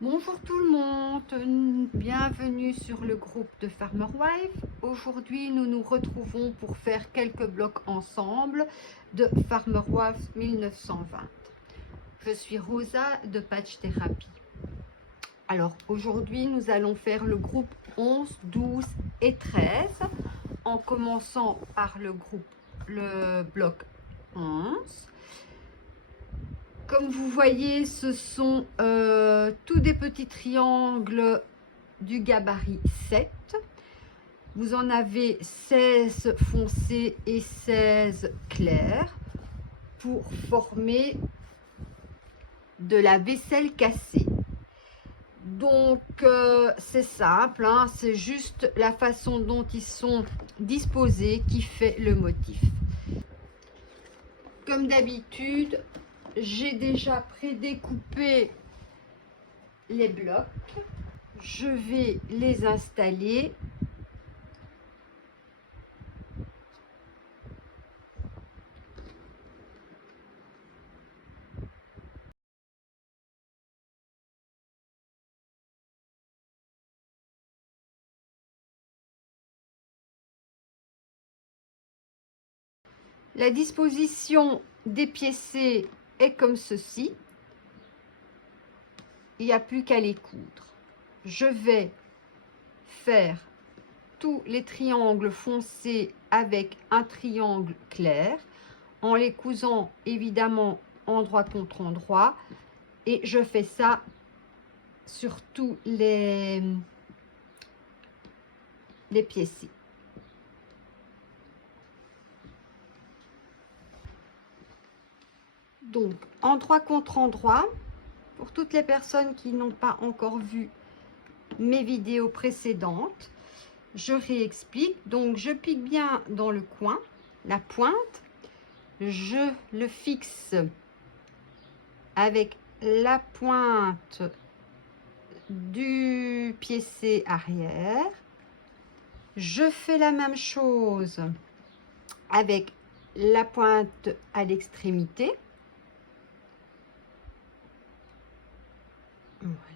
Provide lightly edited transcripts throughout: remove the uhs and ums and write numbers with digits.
Bonjour tout le monde, bienvenue sur le groupe de Farmer Wife. Aujourd'hui nous nous retrouvons pour faire quelques blocs ensemble de Farmer Wife 1920. Je suis Rosa de Patch Therapy. Alors aujourd'hui nous allons faire le groupe 11, 12 et 13 en commençant par le bloc 11. Comme vous voyez, ce sont tous des petits triangles du gabarit 7. Vous en avez 16 foncés et 16 clairs pour former de la vaisselle cassée. Donc c'est simple, hein, c'est juste la façon dont ils sont disposés qui fait le motif. Comme d'habitude, j'ai déjà prédécoupé les blocs. Je vais les installer. La disposition des piécés est comme ceci. Il n'y a plus qu'à les coudre. Je vais faire tous les triangles foncés avec un triangle clair en les cousant évidemment endroit contre endroit, et je fais ça sur tous les piécés. Donc endroit contre endroit, pour toutes les personnes qui n'ont pas encore vu mes vidéos précédentes, je réexplique. Donc je pique bien dans le coin, la pointe, je le fixe avec la pointe du piécé arrière. Je fais la même chose avec la pointe à l'extrémité.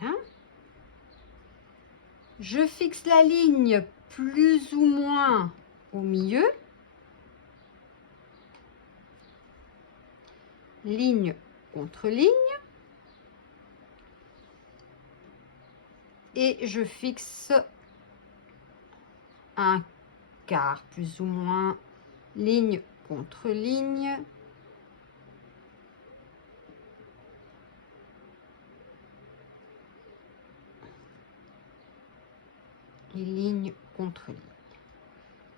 Voilà. Je fixe la ligne plus ou moins au milieu. Ligne contre ligne. Et je fixe un quart plus ou moins, ligne contre ligne. Et ligne contre ligne.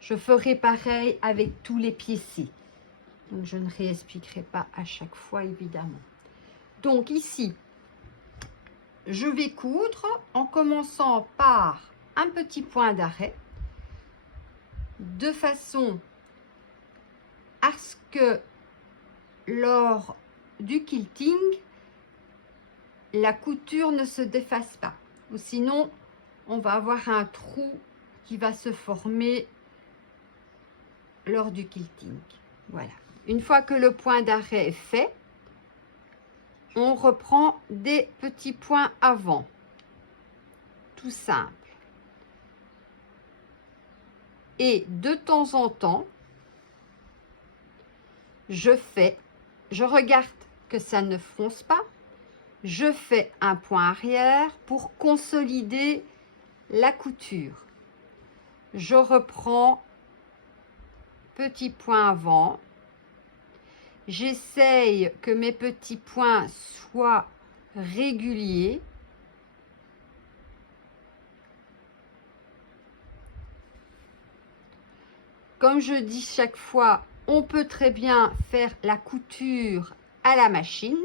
Je ferai pareil avec tous les piécés. Donc je ne réexpliquerai pas à chaque fois évidemment. Donc ici, je vais coudre en commençant par un petit point d'arrêt, de façon à ce que lors du quilting, la couture ne se défasse pas. Ou sinon, on va avoir un trou qui va se former lors du quilting. Voilà. Une fois que le point d'arrêt est fait, on reprend des petits points avant. Tout simple. Et de temps en temps, je regarde que ça ne fronce pas. Je fais un point arrière pour consolider la couture. Je reprends petit point avant. J'essaye que mes petits points soient réguliers. Comme je dis chaque fois, on peut très bien faire la couture à la machine.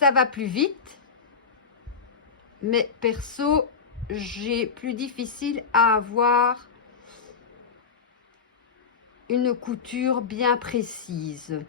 Ça va plus vite. Mais perso, j'ai plus difficile à avoir une couture bien précise.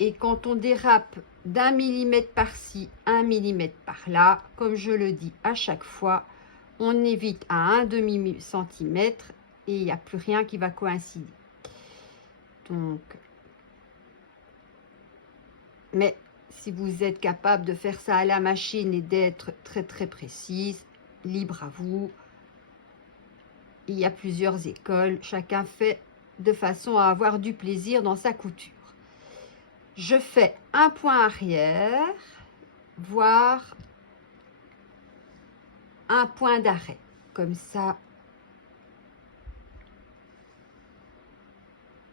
Et quand on dérape d'1 millimètre par-ci, 1 millimètre par-là, comme je le dis à chaque fois, on évite à 1/2 centimètre et il n'y a plus rien qui va coïncider. Donc, mais si vous êtes capable de faire ça à la machine et d'être très très précise, libre à vous. Il y a plusieurs écoles, chacun fait de façon à avoir du plaisir dans sa couture. Je fais un point arrière, voire un point d'arrêt, comme ça.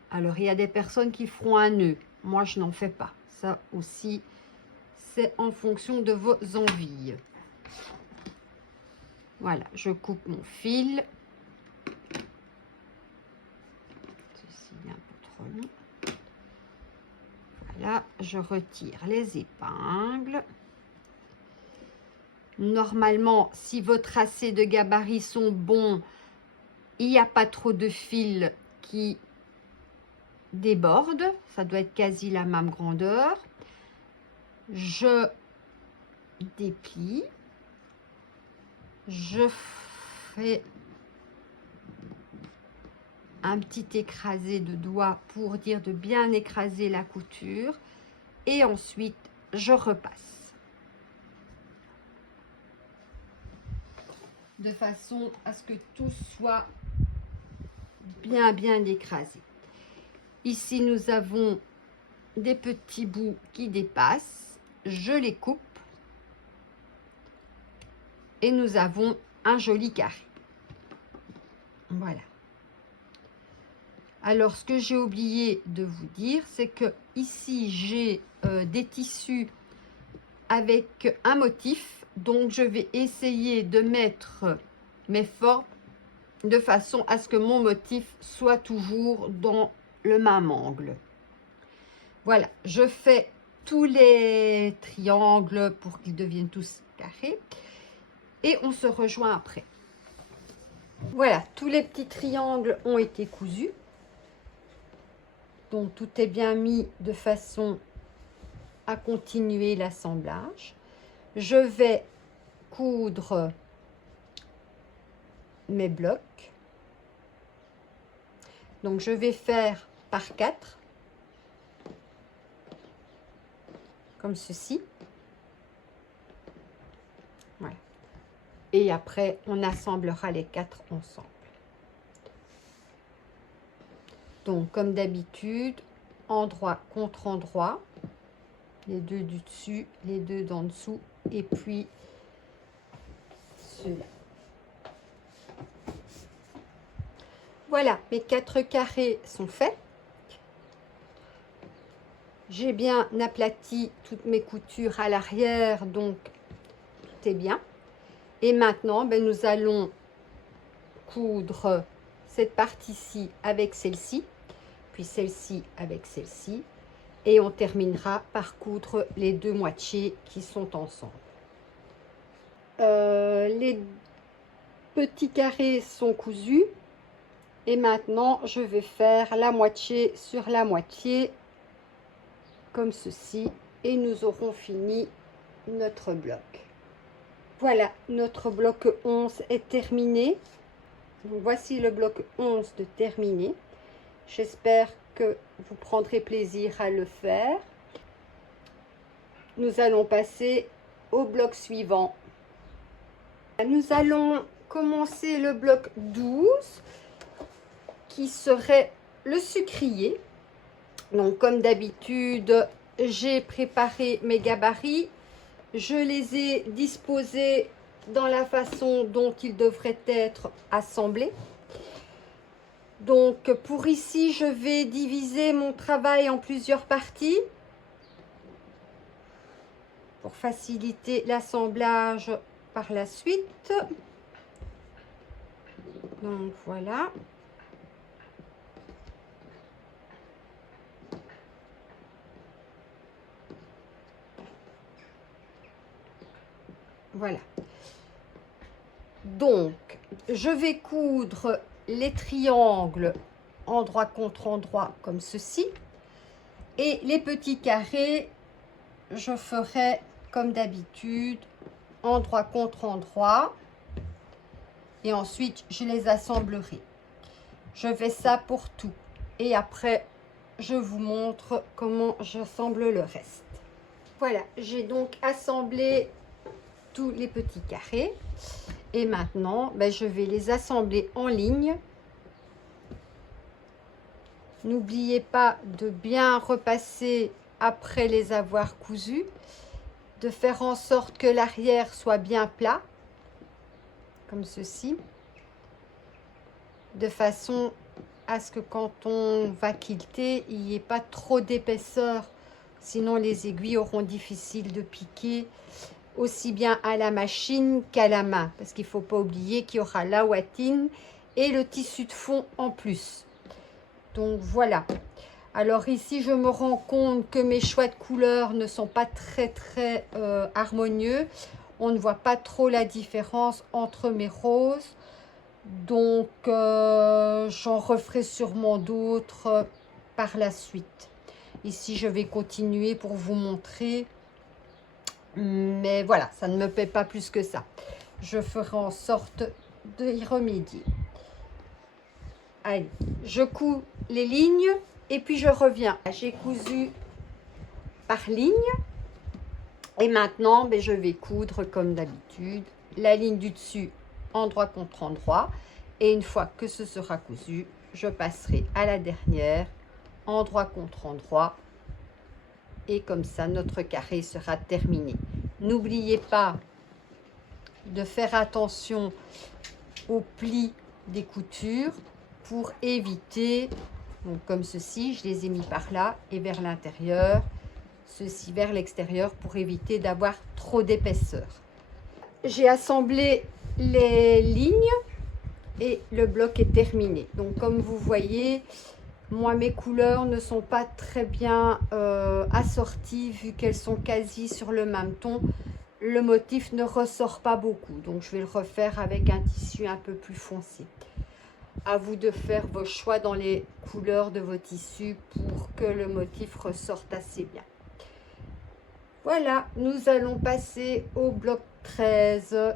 Alors, il y a des personnes qui feront un nœud. Moi, je n'en fais pas. Ça aussi, c'est en fonction de vos envies. Voilà, je coupe mon fil. Ceci est un peu trop long. Voilà, je retire les épingles. Normalement, si vos tracés de gabarit sont bons, il n'y a pas trop de fils qui débordent. Ça doit être quasi la même grandeur. Je déplie. Je fais un petit écrasé de doigts pour dire de bien écraser la couture. Et ensuite, je repasse. De façon à ce que tout soit bien écrasé. Ici, nous avons des petits bouts qui dépassent. Je les coupe. Et nous avons un joli carré. Voilà. Alors, ce que j'ai oublié de vous dire, c'est que ici, j'ai des tissus avec un motif. Donc, je vais essayer de mettre mes formes de façon à ce que mon motif soit toujours dans le même angle. Voilà, je fais tous les triangles pour qu'ils deviennent tous carrés. Et on se rejoint après. Voilà, tous les petits triangles ont été cousus. Donc, tout est bien mis de façon à continuer l'assemblage. Je vais coudre mes blocs. Donc, je vais faire par 4, comme ceci. Voilà. Et après, on assemblera les 4 ensemble. Donc, comme d'habitude, endroit contre endroit, les deux du dessus, les deux d'en dessous, et puis ceux-là. Voilà, mes 4 carrés sont faits. J'ai bien aplati toutes mes coutures à l'arrière, donc tout est bien. Et maintenant, nous allons coudre cette partie-ci avec celle-ci, puis celle-ci avec celle-ci, et on terminera par coudre les deux moitiés qui sont ensemble. Les petits carrés sont cousus, et maintenant je vais faire la moitié sur la moitié, comme ceci, et nous aurons fini notre bloc. Voilà, notre bloc 11 est terminé. Donc, voici le bloc 11 de terminé. J'espère que vous prendrez plaisir à le faire. Nous allons passer au bloc suivant. Nous allons commencer le bloc 12 qui serait le sucrier. Donc, comme d'habitude, j'ai préparé mes gabarits. Je les ai disposés dans la façon dont ils devraient être assemblés. Donc, pour ici, je vais diviser mon travail en plusieurs parties pour faciliter l'assemblage par la suite. Donc, voilà. Voilà. Donc, je vais coudre les triangles endroit contre endroit comme ceci. Et les petits carrés, je ferai comme d'habitude, endroit contre endroit. Et ensuite, je les assemblerai. Je fais ça pour tout. Et après, je vous montre comment j'assemble le reste. Voilà, j'ai donc assemblé tous les petits carrés. Et maintenant, je vais les assembler en ligne. N'oubliez pas de bien repasser après les avoir cousus, de faire en sorte que l'arrière soit bien plat, comme ceci, de façon à ce que quand on va quilter, il n'y ait pas trop d'épaisseur, sinon les aiguilles auront difficile de piquer, aussi bien à la machine qu'à la main, parce qu'il ne faut pas oublier qu'il y aura la ouatine et le tissu de fond en plus. Donc voilà. Alors ici, je me rends compte que mes choix de couleurs ne sont pas très harmonieux. On ne voit pas trop la différence entre mes roses. Donc j'en referai sûrement d'autres par la suite. Ici, je vais continuer pour vous montrer. Mais voilà, ça ne me plaît pas plus que ça. Je ferai en sorte d'y remédier. Allez, je couds les lignes et puis je reviens. J'ai cousu par ligne et maintenant je vais coudre comme d'habitude la ligne du dessus endroit contre endroit, et une fois que ce sera cousu, je passerai à la dernière endroit contre endroit, et comme ça notre carré sera terminé. N'oubliez pas de faire attention aux plis des coutures pour éviter, donc comme ceci, je les ai mis par là et vers l'intérieur, ceci vers l'extérieur pour éviter d'avoir trop d'épaisseur. J'ai assemblé les lignes et le bloc est terminé. Donc comme vous voyez, moi mes couleurs ne sont pas très bien assorties vu qu'elles sont quasi sur le même ton. Le motif ne ressort pas beaucoup, donc je vais le refaire avec un tissu un peu plus foncé. À vous de faire vos choix dans les couleurs de vos tissus pour que le motif ressorte assez bien. Voilà, nous allons passer au bloc 13.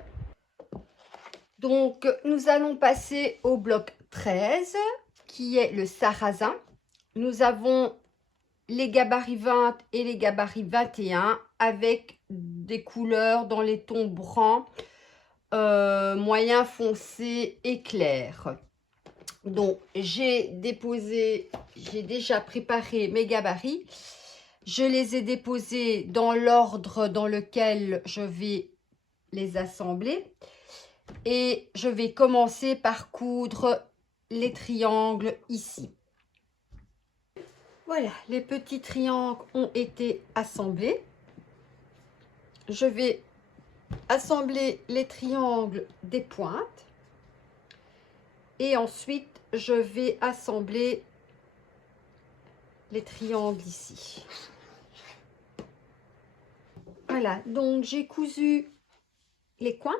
Donc, nous allons passer au bloc 13, qui est le sarrasin. Nous avons les gabarits 20 et les gabarits 21 avec des couleurs dans les tons bruns, moyen foncé et clair. Donc, j'ai déjà préparé mes gabarits. Je les ai déposés dans l'ordre dans lequel je vais les assembler. Et je vais commencer par coudre les triangles ici. Voilà, les petits triangles ont été assemblés. Je vais assembler les triangles des pointes. Et ensuite, je vais assembler les triangles ici. Voilà, donc j'ai cousu les coins,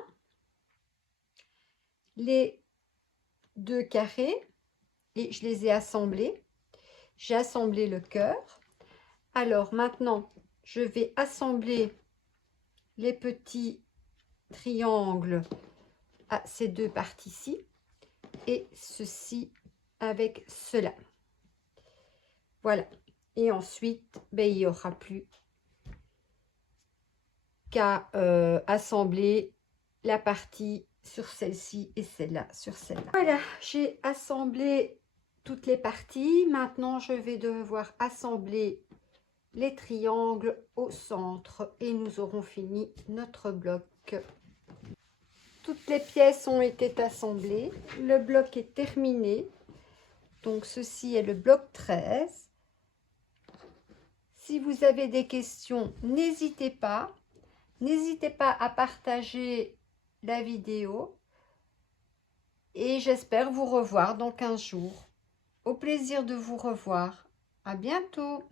les deux carrés, et je les ai assemblés. J'ai assemblé le cœur. Alors maintenant, je vais assembler les petits triangles à ces deux parties-ci et ceci avec cela. Voilà. Et ensuite, il n'y aura plus qu'à assembler la partie sur celle-ci et celle-là sur celle-là. Voilà, j'ai assemblé toutes les parties. Maintenant, je vais devoir assembler les triangles au centre et nous aurons fini notre bloc. Toutes les pièces ont été assemblées. Le bloc est terminé. Donc, ceci est le bloc 13. Si vous avez des questions, n'hésitez pas. N'hésitez pas à partager la vidéo. Et j'espère vous revoir dans 15 jours. Au plaisir de vous revoir. À bientôt.